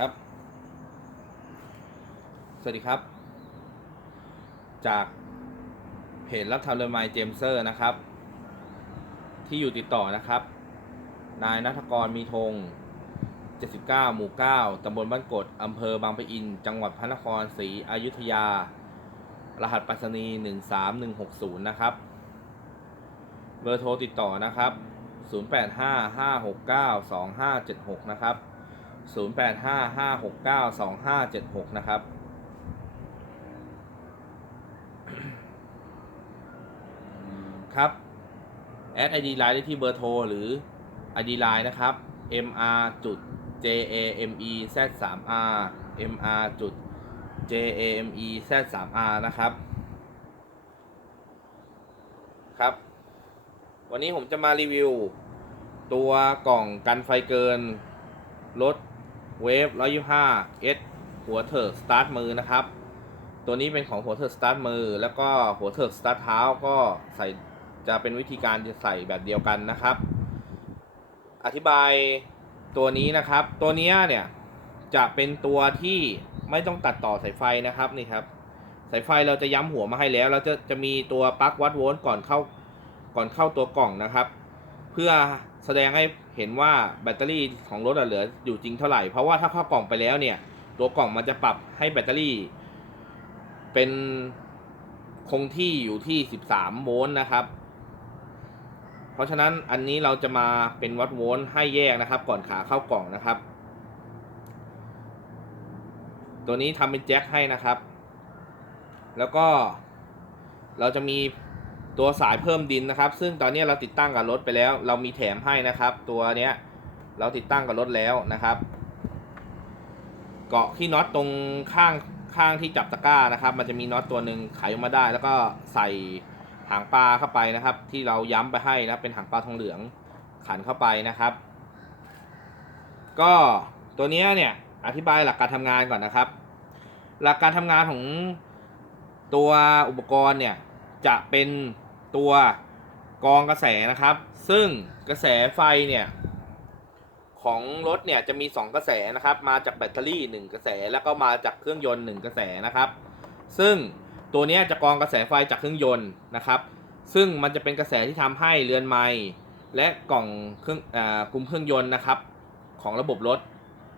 ครับ สวัสดีครับ จากเพจรับทำเรือไมเจมเซอร์นะครับ ที่อยู่ติดต่อนะครับ นายนัทกรมีธง 79 หมู่ 9 ตำบลบ้านกดอำเภอบางปะอิน จังหวัดพระนครศรีอยุธยา รหัสไปรษณีย์13160 นะครับ เบอร์โทรติดต่อนะครับ 0855692576 นะครับ 0855692576 นะครับ ครับ แอด ID Line ได้ที่เบอร์โทร หรือ ID Line นะครับ mr จุด jame z 3 r mr จุด jame z 3 r นะครับ ครับ วันนี้ผมจะมารีวิว ตัวกล่องกันไฟเกิน รถ เวฟ125 S หัวเถิกสตาร์ทมือนะครับ ตัวนี้เป็นของหัวเถิกสตาร์ทมือ แล้วก็หัวเถิกสตาร์ทเท้าก็ใส่จะเป็นวิธีการจะใส่แบบเดียวกันนะครับ อธิบายตัวนี้นะครับ ตัวนี้เนี่ยจะเป็นตัวที่ไม่ต้องตัดต่อสายไฟนะครับนี่ครับ สายไฟเราจะย้ำหัวมาให้แล้ว เราจะจะมีตัวปลั๊กวัดโวลต์ก่อนเข้าก่อนเข้าตัวกล่องนะครับ เพื่อแสดงให้เห็นว่าแบตเตอรี่ของรถเหลืออยู่จริงเท่าไหร่ เพราะว่าถ้าเข้ากล่องไปแล้วเนี่ย ตัวกล่องมันจะปรับให้แบตเตอรี่ เป็นคงที่อยู่ที่ 13 โวลต์นะครับ เพราะฉะนั้นอันนี้เราจะมาเป็นวัดโวลต์ให้แยกนะครับ ก่อนขาเข้ากล่องนะครับ ตัวนี้ทำเป็นแจ็คให้นะครับ แล้วก็เราจะมี ตัวสายเพิ่มดินนะครับ ซึ่งตอนนี้เราติดตั้งกับรถไปแล้ว เรามีแถมให้นะครับ ตัวเนี้ยเราติดตั้งกับรถแล้วนะครับ เกาะที่น็อตตรงข้างข้างที่จับตะกร้านะครับ มันจะมีน็อตตัวหนึ่งไขออกมาได้ แล้วก็ใส่หางปลาเข้าไปนะครับ ที่เราย้ำไปให้นะเป็นหางปลาทองเหลืองขันเข้าไปนะครับ ก็ตัวนี้เนี่ยอธิบายหลักการทำงานก่อนนะครับ หลักการทำงานของตัวอุปกรณ์เนี่ยจะเป็น ตัวกองกระแสนะครับ ซึ่งกระแสไฟเนี่ยของรถเนี่ยจะมี 2 กระแสนะครับ มาจากแบตเตอรี่ 1 กระแสแล้วก็มาจากเครื่องยนต์ 1 กระแสนะครับ ซึ่งตัวนี้จะกรองกระแสไฟจากเครื่องยนต์นะครับ ซึ่งมันจะเป็นกระแสที่ทำให้เรือนไม้และกล่องเครื่องอากลุ่มเครื่องยนต์นะครับ ของระบบรถ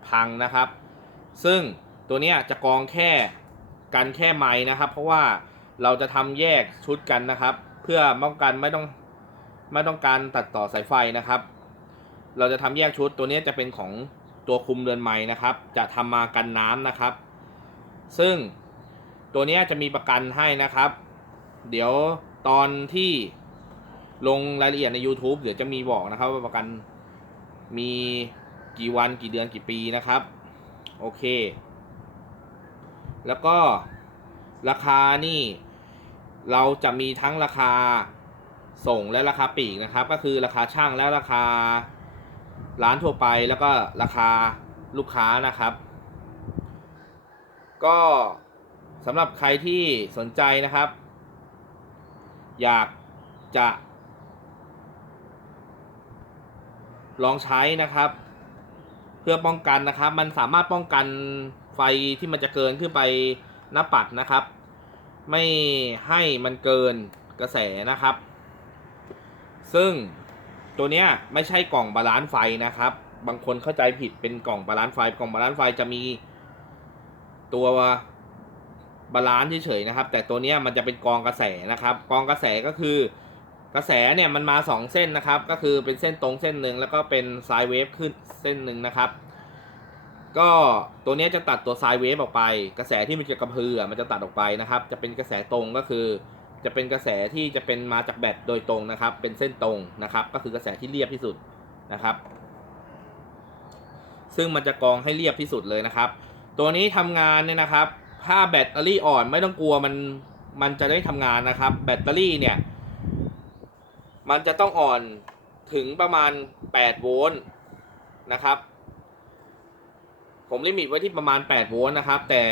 พังนะครับ ซึ่งตัวนี้จะกรองแค่กันแค่ไม้นะครับ เพราะว่าเราจะทำแยกชุดกันนะครับ เพื่อป้องกันไม่ต้องไม่ต้องการตัดต่อสายไฟนะครับ เราจะทำแยกชุดตัวนี้จะเป็นของตัวคุมเรือนไม้นะครับ จะทำมากันน้ำนะครับ ซึ่งตัวนี้จะมีประกันให้นะครับ เดี๋ยวตอนที่ลงรายละเอียดใน YouTube เดี๋ยวจะมีบอกนะครับว่าประกันมีกี่วันกี่เดือนกี่ปีนะครับ โอเค แล้วก็ราคานี่ เราจะมีทั้งราคาส่งและราคาปีกนะครับ ก็คือราคาช่างและราคาร้านทั่วไปแล้วก็ราคาลูกค้านะครับ ก็สำหรับใครที่สนใจนะครับ อยากจะ ลองใช้นะครับ เพื่อป้องกันนะครับ มันสามารถป้องกันไฟที่มันจะเกินขึ้นไปหน้าปัดนะครับ ไม่ให้มันเกินกระแสนะครับ ซึ่งตัวเนี้ยไม่ใช่กล่องบาลานซ์ไฟนะครับ บางคนเข้าใจผิดเป็นกล่องบาลานซ์ไฟ กล่องบาลานซ์ไฟจะมีตัวบาลานซ์เฉยๆนะครับ แต่ตัวเนี้ยมันจะเป็นกองกระแสนะครับ กองกระแสก็คือกระแสเนี่ยมันมาสองเส้นนะครับ ก็คือเป็นเส้นตรงเส้นหนึ่งแล้วก็เป็นไซด์เวฟขึ้นเส้นหนึ่งนะครับ ก็ตัวนี้จะตัดตัวไซเวฟออกไป กระแสที่มันจะกระพืออะมันจะตัดออกไปนะครับ จะเป็นกระแสตรงก็คือ จะเป็นกระแสที่จะเป็นมาจากแบตโดยตรงนะครับ เป็นเส้นตรงนะครับ ก็คือกระแสที่เรียบที่สุดนะครับ ซึ่งมันจะกรองให้เรียบที่สุดเลยนะครับ ตัวนี้ทำงานเนี่ยนะครับ ถ้าแบตเตอรี่อ่อนไม่ต้องกลัวมันมันจะได้ทำงานนะครับ แบตเตอรี่เนี่ยมันจะต้องอ่อนถึงประมาณ8โวลต์นะครับ ผมลิมิตไว้ที่ประมาณ 8 โวลต์นะครับ แต่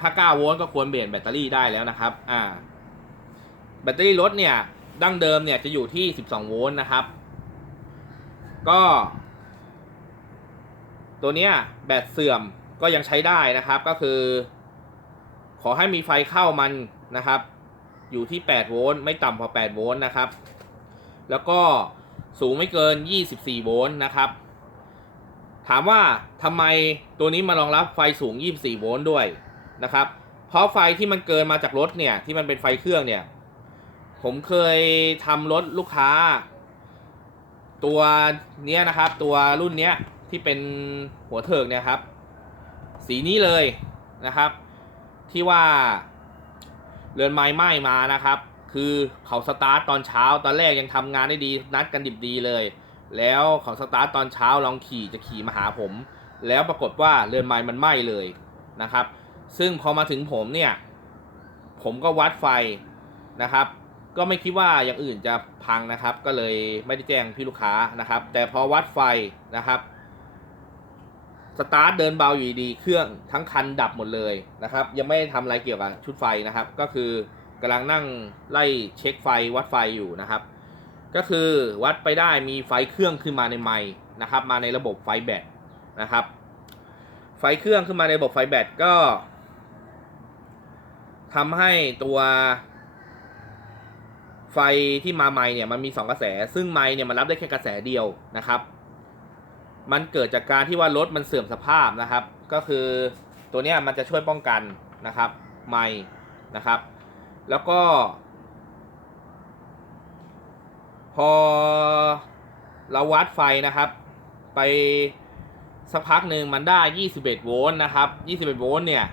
ถ้า 9 โวลต์ก็ควรเปลี่ยนแบตเตอรี่ได้แล้วนะครับ อ่า แบตเตอรี่รถเนี่ย ดั้งเดิมเนี่ยจะอยู่ที่ 12 โวลต์นะครับ ก็ ตัวเนี้ยแบตเสื่อมก็ยังใช้ได้นะครับ ก็คือ ขอให้มีไฟเข้ามันนะครับ อยู่ที่ 8 โวลต์ไม่ต่ำกว่า 8 โวลต์นะครับ แล้วก็สูงไม่เกิน 24 โวลต์นะครับ ถามว่าทำไมตัวนี้มารองรับไฟสูง 24 โวลต์ด้วยนะครับ เพราะไฟที่มันเกินมาจากรถเนี่ยที่มันเป็นไฟเครื่องเนี่ย ผมเคยทำรถลูกค้า ตัวเนี้ยนะครับ ตัวรุ่นเนี้ยที่เป็นหัวเถิกเนี่ยครับ สีนี้เลยนะครับ ที่ว่าเรือนไม้ไหม้มานะครับ คือเขาสตาร์ตตอนเช้าตอนแรกยังทำงานได้ดีนัดกันดิบดีเลย แล้วเขาสตาร์ตตอนเช้าลองขี่จะขี่มาหาผม แล้วปรากฏว่าเรือนไม้มันไหม้เลยนะครับ ซึ่งพอมาถึงผมเนี่ย ผมก็วัดไฟนะครับ ก็ไม่คิดว่าอย่างอื่นจะพังนะครับ ก็เลยไม่ได้แจ้งพี่ลูกค้านะครับ แต่พอวัดไฟนะครับสตาร์ทเดินเบาอยู่ดีเครื่องทั้งคันดับหมดเลยนะครับ ยังไม่ได้ทำอะไรเกี่ยวกับชุดไฟนะครับ ก็คือกำลังนั่งไล่เช็คไฟวัดไฟอยู่นะครับ ก็คือวัดไปได้มีไฟเครื่องขึ้นมาในไมค์นะครับ มาในระบบไฟแบตนะครับ ไฟเครื่องขึ้นมาในระบบไฟแบตก็ทำให้ตัวไฟที่มาไมค์เนี่ยมันมี 2 กระแส ซึ่งไมค์เนี่ยมันรับได้แค่กระแสเดียวนะครับ มันเกิดจากการที่ว่ารถมันเสื่อมสภาพนะครับ ก็คือตัวเนี้ยมันจะช่วยป้องกันนะครับไมค์นะครับ แล้วก็ พอเราวัดไฟนะครับ ไปสักพักหนึ่งมันได้ 21 โวลต์นะครับ 21 โวลต์เนี่ย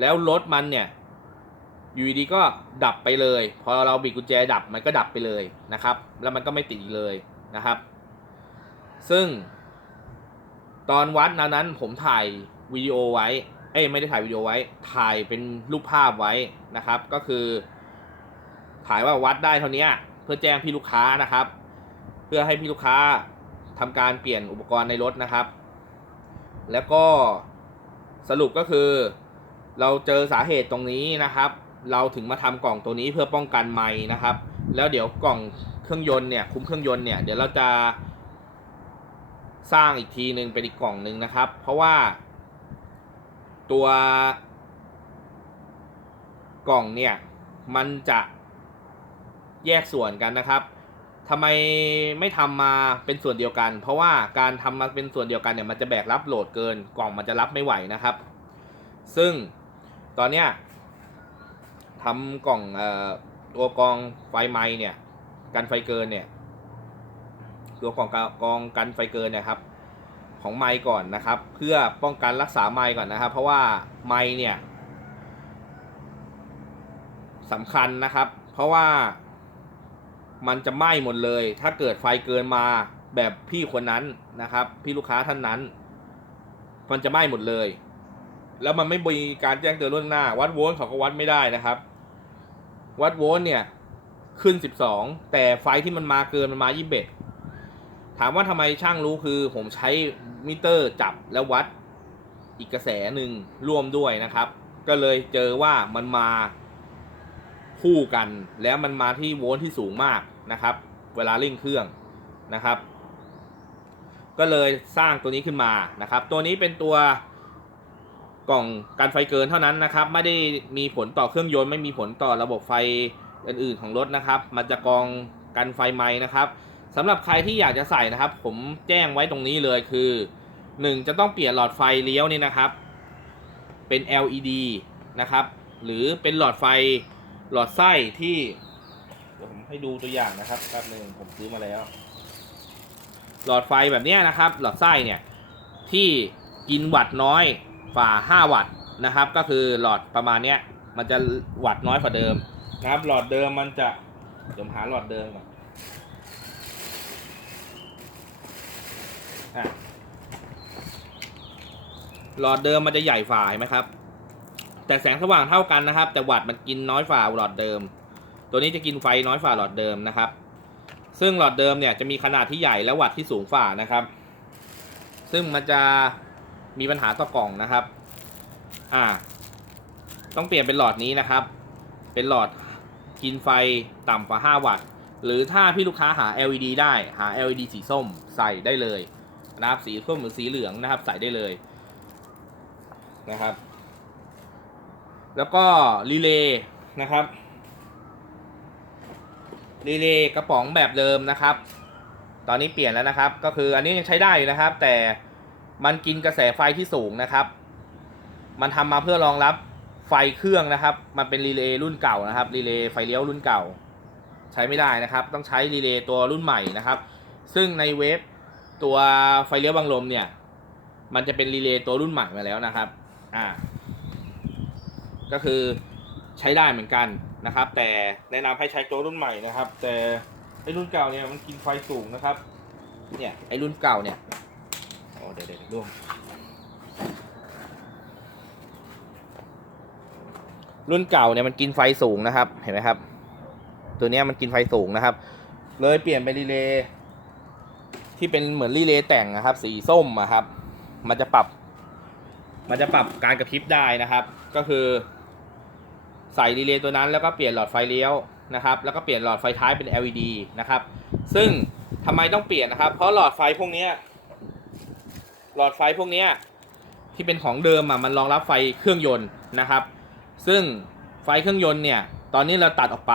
แล้วรถมันเนี่ย อยู่ดีๆก็ดับไปเลย พอเราบิดกุญแจดับมันก็ดับไปเลยนะครับ แล้วมันก็ไม่ติดอีกเลยนะครับ ซึ่ง ตอนวัดนั้นนั้นผมถ่ายวิดีโอไว้ เอ้ยไม่ได้ถ่ายวิดีโอไว้ ถ่ายเป็นรูปภาพไว้นะครับ ก็คือ ถ่ายว่าวัดได้เท่านี้ เพื่อแจ้งพี่ลูกค้านะครับ เพื่อให้พี่ลูกค้าทำการเปลี่ยนอุปกรณ์ในรถนะครับ แล้วก็สรุปก็คือ เราเจอสาเหตุตรงนี้นะครับ เราถึงมาทำกล่องตัวนี้เพื่อป้องกันไม้นะครับ แล้วเดี๋ยวกล่องเครื่องยนต์เนี่ยคุ้มเครื่องยนต์เนี่ยเดี๋ยวเราจะสร้างอีกทีหนึ่งเป็นอีกกล่องหนึ่งนะครับ เพราะว่าตัวกล่องเนี่ย มันจะ แยกส่วนกันนะครับทำไมไม่ทำมาเป็นส่วนเดียวกัน เพราะว่าการทำมาเป็นส่วนเดียวกันเนี่ยมันจะแบกรับโหลดเกินกล่องมันจะรับไม่ไหวนะครับ ซึ่งตอนเนี้ยทำกล่องออตัวกองไฟไหม้เนี่ย กันไฟเกินเนี่ยตัวกล่องกองกันไฟเกินเนี่ยครับ ของไม้ก่อนนะครับ เพื่อป้องกันรักษาไม้ก่อนนะครับ เพราะว่าไม้เนี่ยสำคัญนะครับ เพราะว่า มันจะไหม้หมดเลย ถ้าเกิดไฟเกินมาแบบพี่คนนั้นนะครับ พี่ลูกค้าท่านนั้น มันจะไหม้หมดเลย แล้วมันไม่มีการแจ้งเตือนล่วงหน้า วัดโวลต์เขาก็วัดไม่ได้นะครับ วัดโวลต์เนี่ยขึ้น 12 แต่ไฟที่มันมาเกินมันมา 21 ถามว่าทำไมช่างรู้คือผมใช้มิเตอร์จับแล้ววัดอีกกระแสหนึ่งร่วมด้วยนะครับ ก็เลยเจอว่ามันมาคู่กัน แล้วมันมาที่โวลต์ที่สูงมาก นะครับ เวลาเร่งเครื่องนะครับ ก็เลยสร้างตัวนี้ขึ้นมานะครับ ตัวนี้เป็นตัวกล่องการไฟเกินเท่านั้นนะครับ ไม่ได้มีผลต่อเครื่องยนต์ไม่มีผลต่อระบบไฟอื่นๆของรถนะครับ มันจะกองกันไฟไหม้นะครับสำหรับใครที่อยากจะใส่นะครับ ผมแจ้งไว้ตรงนี้เลยคือ 1 จะต้องเปลี่ยนหลอดไฟเลี้ยวนี่นะครับ เป็น LED นะครับ หรือเป็นหลอดไฟหลอดไส้ที่ ให้ดูตัวอย่างนะครับแป๊บหนึ่งผมซื้อมาแล้ว หลอดไฟแบบเนี้ยนะครับ หลอดไส้เนี่ยที่กินวัตต์น้อยฝ่า 5 วัตต์นะครับ ก็คือหลอดประมาณเนี้ยมันจะวัตต์น้อยกว่าเดิมนะครับ หลอดเดิมมันจะเดี๋ยวผมหาหลอดเดิมก่อนอะหลอดเดิมมันจะใหญ่ฝ่าเห็นไหมครับ แต่แสงสว่างเท่ากันนะครับ แต่วัตต์มันกินน้อยฝ่าหลอดเดิม ตัวนี้จะกินไฟน้อยฝ่าหลอดเดิมนะครับ ซึ่งหลอดเดิมเนี่ยจะมีขนาดที่ใหญ่และวัตต์ที่สูงฝ่านะครับ ซึ่งมันจะมีปัญหาต่อกล่องนะครับ อ่า ต้องเปลี่ยนเป็นหลอดนี้นะครับ เป็นหลอดกินไฟต่ำกว่า 5 วัตต์ หรือถ้าพี่ลูกค้าหา LED ได้ หา LED สีส้มใส่ได้เลยนะครับ สีส้มหรือสีเหลืองนะครับ ใส่ได้เลยนะครับ แล้วก็รีเลย์นะครับ รีเลย์กระป๋องแบบเดิมนะครับ ตอนนี้เปลี่ยนแล้วนะครับ ก็คืออันนี้ยังใช้ได้อยู่นะครับ แต่มันกินกระแสไฟที่สูงนะครับ มันทำมาเพื่อรองรับไฟเครื่องนะครับ มันเป็นรีเลย์รุ่นเก่านะครับ รีเลย์ไฟเลี้ยวรุ่นเก่า ใช้ไม่ได้นะครับ ต้องใช้รีเลย์ตัวรุ่นใหม่นะครับ ซึ่งในเวฟตัวไฟเลี้ยวบังลมเนี่ย มันจะเป็นรีเลย์ตัวรุ่นใหม่มาแล้วนะครับ อ่า ก็คือใช้ได้เหมือนกัน นะครับ แต่แนะนำให้ใช้ตัวรุ่นใหม่นะครับ แต่ไอ้รุ่นเก่าเนี่ยมันกินไฟสูงนะครับ เนี่ยไอ้รุ่นเก่าเนี่ยโอ้เดี๋ยวเดี๋ยวร่วงรุ่นเก่าเนี่ยมันกินไฟสูงนะครับเห็นไหมครับ ตัวนี้มันกินไฟสูงนะครับ เลยเปลี่ยนเป็นรีเลย์ที่เป็นเหมือนรีเลย์แต่งนะครับ สีส้มอะครับ มันจะปรับ มันจะปรับการกระพริบได้นะครับ ก็คือ ใส่รีเลย์ตัวนั้นแล้วก็เปลี่ยนหลอดไฟเลี้ยวนะครับ แล้วก็เปลี่ยนหลอดไฟท้ายเป็น LED นะครับ ซึ่งทำไมต้องเปลี่ยนนะครับ เพราะหลอดไฟพวกนี้หลอดไฟพวกนี้ที่เป็นของเดิมอะมันรองรับไฟเครื่องยนต์นะครับ ซึ่งไฟเครื่องยนต์เนี่ย ตอนนี้เราตัดออกไป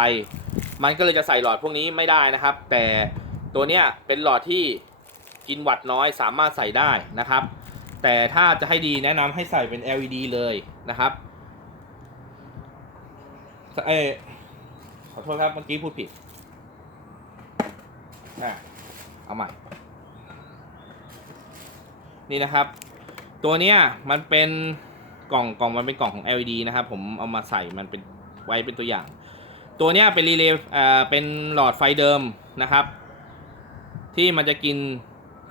มันก็เลยจะใส่หลอดพวกนี้ไม่ได้นะครับ แต่ตัวเนี้ยเป็นหลอดที่กินวัตต์น้อยสามารถใส่ได้นะครับ แต่ถ้าจะให้ดีแนะนำให้ใส่เป็น LED เลยนะครับ เอยขอโทษครับเมื่อกี้พูดผิดอะเอาใหม่ นี่นะครับ ตัวเนี้ยมันเป็นกล่องกล่องมันเป็นกล่องของ LED นะครับ ผมเอามาใส่มันเป็นไว้เป็นตัวอย่าง ตัวเนี้ยเป็นรีเลย์อ่าเป็นหลอดไฟเดิมนะครับ ที่มันจะกิน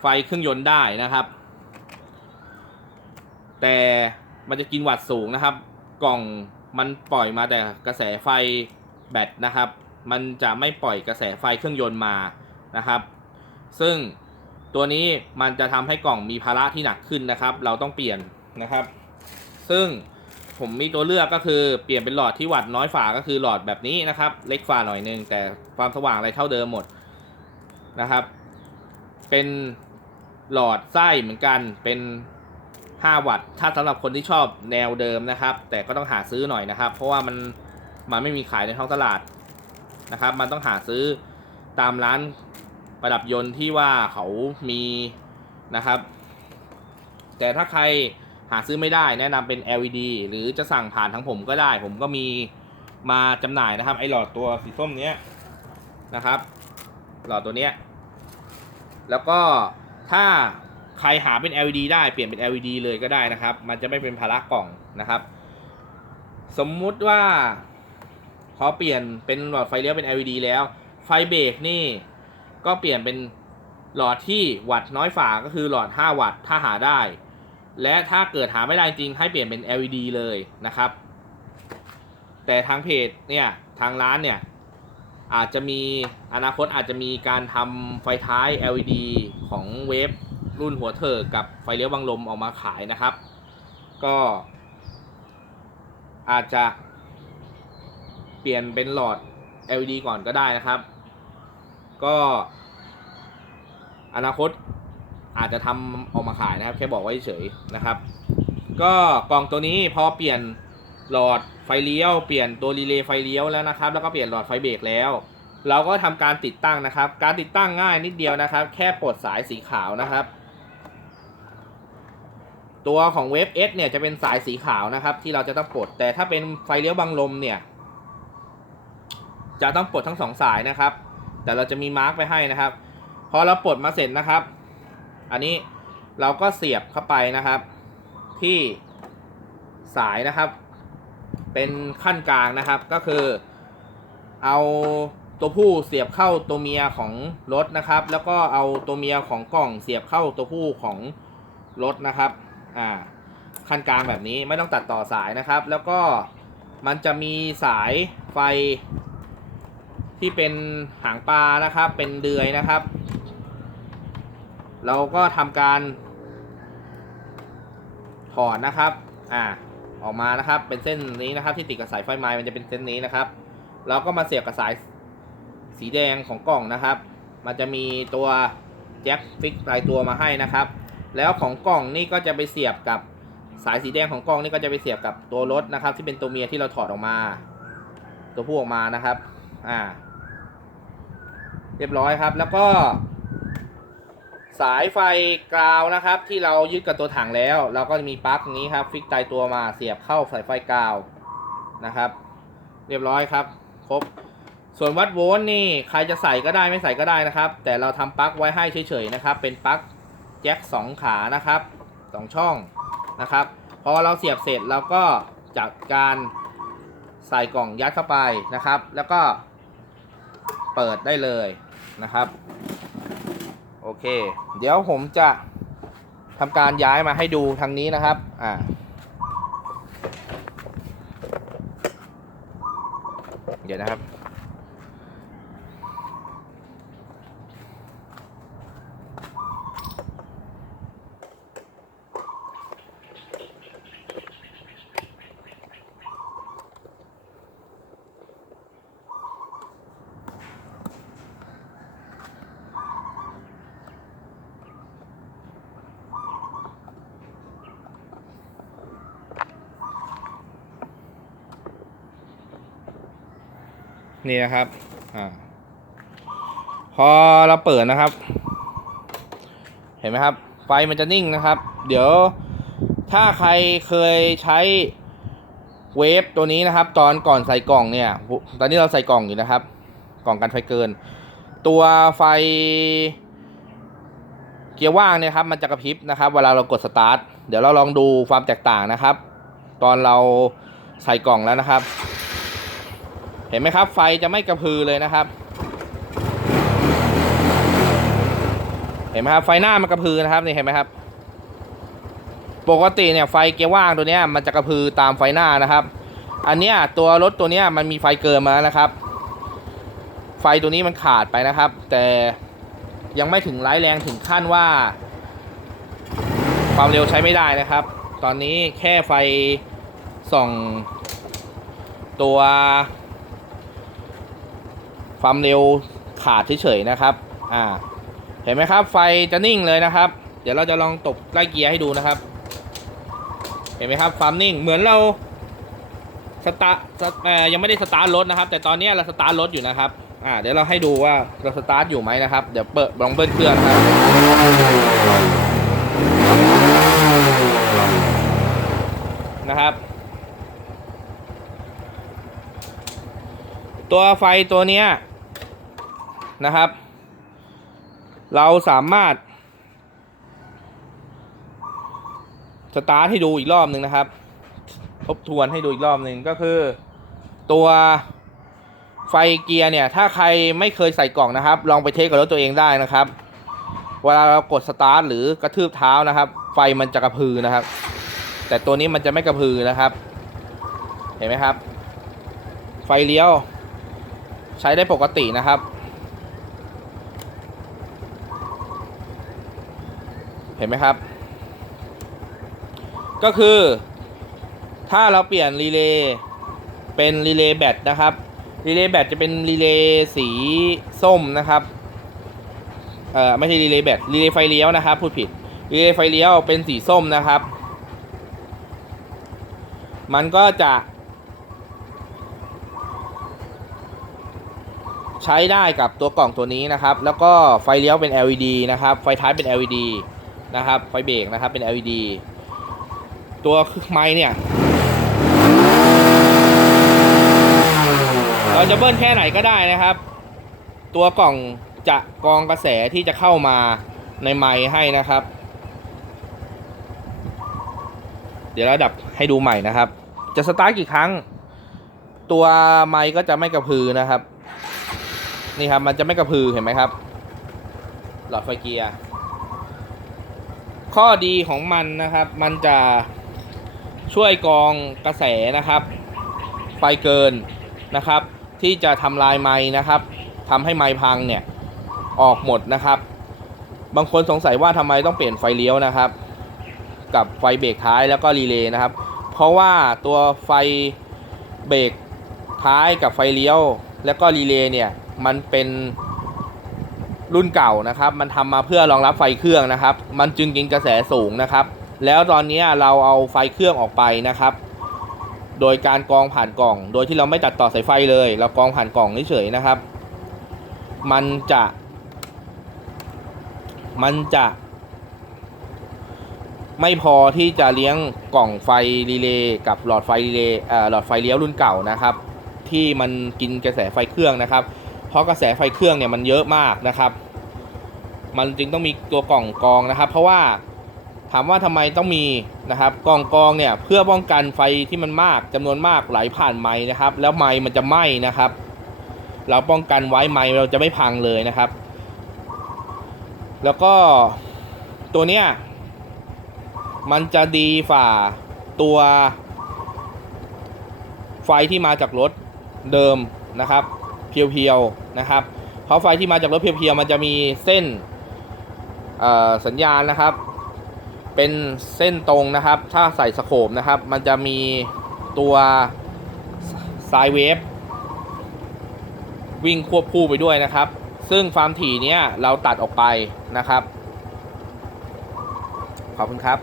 ไฟเครื่องยนต์ได้นะครับ แต่มันจะกินวัตต์สูงนะครับ กล่อง มันปล่อยมาแต่กระแสไฟแบตนะครับ มันจะไม่ปล่อยกระแสไฟเครื่องยนต์มานะครับ ซึ่งตัวนี้มันจะทำให้กล่องมีภาระที่หนักขึ้นนะครับ เราต้องเปลี่ยนนะครับ ซึ่งผมมีตัวเลือกก็คือเปลี่ยนเป็นหลอดที่วัดน้อยฝาก็คือหลอดแบบนี้นะครับ เล็กฝาหน่อยนึงแต่ความสว่างอะไรเท่าเดิมหมดนะครับ เป็นหลอดไส้เหมือนกันเป็น 5 วัตต์ ถ้าสำหรับคนที่ชอบแนวเดิมนะครับ แต่ก็ต้องหาซื้อหน่อยนะครับ เพราะว่ามันมันไม่มีขายในท้องตลาดนะครับ มันต้องหาซื้อตามร้านประดับยนต์ที่ว่าเขามีนะครับ แต่ถ้าใครหาซื้อไม่ได้แนะนำเป็น LED หรือจะสั่งผ่านทั้งผมก็ได้ ผมก็มีมาจำหน่ายนะครับ ไอหลอดตัวสีส้มเนี้ยนะครับ หลอดตัวเนี้ยแล้วก็ถ้า ใครหาเป็น LED ได้เปลี่ยนเป็น LED เลยก็ได้นะครับ มันจะไม่เป็นภาระกล่องนะครับ สมมุติว่าพอเปลี่ยนเป็นหลอดไฟเลี้ยวเป็น LED แล้ว ไฟเบรกนี่ ก็เปลี่ยนเป็นหลอดที่วัตต์น้อยฝ่าก็คือหลอด 5 วัตต์ถ้าหาได้ และถ้าเกิดหาไม่ได้จริงให้เปลี่ยนเป็น LED เลยนะครับ แต่ทางเพจเนี่ยทางร้านเนี่ยอาจจะมีอนาคตอาจจะมีการทำไฟท้าย LED ของเวฟ รุ่นหัวเถิกกับไฟเลี้ยวบังลมออกมาขายนะครับ ก็ อาจจะ เปลี่ยนเป็นหลอด LED ก่อนก็ได้นะครับ ก็ อนาคตอาจจะทำออกมาขายนะครับ แค่บอกไว้เฉยนะครับ ก็กล่องตัวนี้พอเปลี่ยนหลอดไฟเลี้ยวเปลี่ยนตัวรีเลย์ไฟเลี้ยวแล้วนะครับ แล้วก็เปลี่ยนหลอดไฟเบรกแล้ว เราก็ทำการติดตั้งนะครับ การติดตั้งง่ายนิดเดียวนะครับ แค่ปลดสายสีขาวนะครับ ตัวของเวฟเอสเนี่ยจะเป็นสายสีขาวนะครับ ที่เราจะต้องปลดแต่ถ้าเป็นไฟเลี้ยวบังลมเนี่ย จะต้องปลดทั้งสองสายนะครับ แต่เราจะมีมาร์กไปให้นะครับ พอเราปลดมาเสร็จนะครับ อันนี้เราก็เสียบเข้าไปนะครับ ที่สายนะครับ เป็นขั้นกลางนะครับก็คือ เอาตัวผู้เสียบเข้าตัวเมียของรถนะครับ แล้วก็เอาตัวเมียของกล่องเสียบเข้าตัวผู้ของรถนะครับ อ่าขั้นกลางแบบนี้ไม่ต้องตัดต่อสายนะครับ แล้วก็มันจะมีสายไฟที่เป็นหางปลานะครับ เป็นเดือยนะครับ เราก็ทำการ ถอดนะครับ อ่า ออกมานะครับ เป็นเส้นนี้นะครับ ที่ติดกับสายไฟไม้มันจะเป็นเส้นนี้นะครับ เราก็มาเสียบกับสายสีแดงของกล่องนะครับ มันจะมีตัวแจ็คฟิกลายตัวมาให้นะครับ แล้วของกล่องนี่ก็จะไปเสียบกับสายสีแดงของกล้องนี่ก็จะไปเสียบกับตัวรถนะครับ ที่เป็นตัวเมียที่เราถอดออกมา ตัวผู้ออกมานะครับ อ่า เรียบร้อยครับ แล้วก็ สายไฟกราวนะครับ ที่เรายึดกับตัวถังแล้ว เราก็มีปลั๊กอย่างนี้ครับ ฟิกตายตัวมาเสียบเข้าสายไฟกราวนะครับ เรียบร้อยครับ ครบ ส่วนวัดโวลต์นี่ใครจะใส่ก็ได้ไม่ใส่ก็ได้นะครับ แต่เราทำปลั๊กไว้ให้เฉยๆนะครับ เป็นปลั๊ก แจ็คสองขานะครับสองช่องนะครับ พอเราเสียบเสร็จเราก็จัดการใส่กล่องยัดเข้าไปนะครับ แล้วก็เปิดได้เลยนะครับ โอเค เดี๋ยวผมจะทำการย้ายมาให้ดูทางนี้นะครับอ่าเดี๋ยวนะครับ นี่นะครับอ่าพอเราเปิดนะครับ เห็นไหมครับ ไฟมันจะนิ่งนะครับ เดี๋ยวถ้าใครเคยใช้เวฟตัวนี้นะครับ ตอนก่อนใส่กล่องเนี่ย ตอนนี้เราใส่กล่องอยู่นะครับ กล่องกันไฟเกิน ตัวไฟเกียร์ว่างเนี่ยครับมันจะกระพริบนะครับ เวลาเรากดสตาร์ทเดี๋ยวเราลองดูความแตกต่างนะครับ ตอนเราใส่กล่องแล้วนะครับ เห็นไหมครับ ไฟจะไม่กระพือเลยนะครับ เห็นไหมครับ ไฟหน้ามันกระพือนะครับนี่เห็นไหมครับ ปกติเนี่ยไฟเกียร์ว่างตัวเนี้ยมันจะกระพือตามไฟหน้านะครับ อันเนี้ยตัวรถตัวเนี้ยมันมีไฟเกินมาแล้วนะครับ ไฟตัวนี้มันขาดไปนะครับ แต่ยังไม่ถึงร้ายแรงถึงขั้นว่า ความเร็วใช้ไม่ได้นะครับ ตอนนี้แค่ไฟส่องตัว ความเร็วขาดเฉยๆนะครับ อ่า เห็นไหมครับ ไฟจะนิ่งเลยนะครับ เดี๋ยวเราจะลองตบไล่เกียร์ให้ดูนะครับ เห็นไหมครับ ความนิ่ง เหมือนเราสตาร์ทเอ่อยังไม่ได้สตาร์ทรถนะครับ แต่ตอนนี้เราสตาร์ทรถอยู่นะครับ อ่า เดี๋ยวเราให้ดูว่าเราสตาร์ทอยู่ไหมนะครับ เดี๋ยวเปิดลองเบิ้ลเครื่องครับ นะครับตัวไฟตัวเนี้ย นะครับ เราสามารถ สตาร์ทให้ดูอีกรอบหนึ่งนะครับ ทบทวนให้ดูอีกรอบหนึ่งก็คือ ตัวไฟเกียร์เนี่ย ถ้าใครไม่เคยใส่กล่องนะครับ ลองไปเทสกับรถตัวเองได้นะครับ เวลาเรากดสตาร์ทหรือกระทืบเท้านะครับ ไฟมันจะกระพือนะครับ แต่ตัวนี้มันจะไม่กระพือนะครับ เห็นไหมครับ ไฟเลี้ยว ใช้ได้ปกตินะครับ เห็นไหมครับ ก็คือ ถ้าเราเปลี่ยนรีเลย์เป็นรีเลย์แบตนะครับรีเลย์แบตจะเป็นรีเลย์สีส้มนะครับเอ่อไม่ใช่รีเลย์แบตรีเลย์ไฟเลี้ยวนะครับพูดผิดรีเลย์ไฟเลี้ยวเป็นสีส้มนะครับ มันก็จะ ใช้ได้กับตัวกล่องตัวนี้นะครับ แล้วก็ไฟเลี้ยวเป็น LED นะครับ ไฟท้ายเป็น LED นะครับไฟเบรกนะครับเป็น LED ตัวไม้เนี่ย เราจะเบิ้ลแค่ไหนก็ได้นะครับ ตัวกล่องจะกรองกระแสที่จะเข้ามาในไม้ให้นะครับ เดี๋ยวเราดับให้ดูใหม่นะครับ จะสตาร์ทกี่ครั้ง ตัวไม้ก็จะไม่กระพือนะครับ นี่ครับมันจะไม่กระพือเห็นไหมครับ หลอดไฟเกียร์ ข้อดีของมันนะครับ มันจะช่วยกองกระแสนะครับ ไฟเกินนะครับ ที่จะทำลายไม้นะครับทำให้ไม้พังเนี่ยออกหมดนะครับ บางคนสงสัยว่าทำไมต้องเปลี่ยนไฟเลี้ยวนะครับ กับไฟเบรกท้ายแล้วก็รีเลย์นะครับ เพราะว่าตัวไฟเบรกท้ายกับไฟเลี้ยว แล้วก็รีเลย์เนี่ยมันเป็น รุ่นเก่านะครับ มันทำมาเพื่อรองรับไฟเครื่องนะครับ มันจึงกินกระแสสูงนะครับ แล้วตอนนี้เราเอาไฟเครื่องออกไปนะครับ โดยการกองผ่านกล่อง โดยที่เราไม่ตัดต่อสายไฟเลย เรากองผ่านกล่องเฉยๆนะครับ มันจะ มันจะ ไม่พอที่จะเลี้ยงกล่องไฟรีเลย์กับหลอดไฟรีเลย์หลอดไฟเลี้ยวรุ่นเก่านะครับ ที่มันกินกระแสไฟเครื่องนะครับ เพราะกระแสไฟเครื่องเนี่ยมันเยอะมากนะครับ มันจึงต้องมีตัวกล่องกองนะครับ เพราะว่าถามว่าทำไมต้องมีนะครับกล่องกองเนี่ยเพื่อป้องกันไฟที่มันมากจำนวนมากไหลผ่านไม้นะครับ แล้วไม้มันจะไหม้นะครับ เราป้องกันไว้ไม้เราจะไม่พังเลยนะครับ แล้วก็ตัวเนี้ยมันจะดีฝ่าตัว ไฟที่มาจากรถเดิมนะครับ เพียวๆ นะครับเพราะไฟที่มาจากรถเพียวๆมันจะมีเส้นสัญญาณนะครับ เป็นเส้นตรงนะครับ ถ้าใส่สโคปนะครับ มันจะมีตัวสายเวฟวิ่งควบคู่ไปด้วยนะครับ ซึ่งความถี่เนี้ยเราตัดออกไปนะครับ ขอบคุณครับ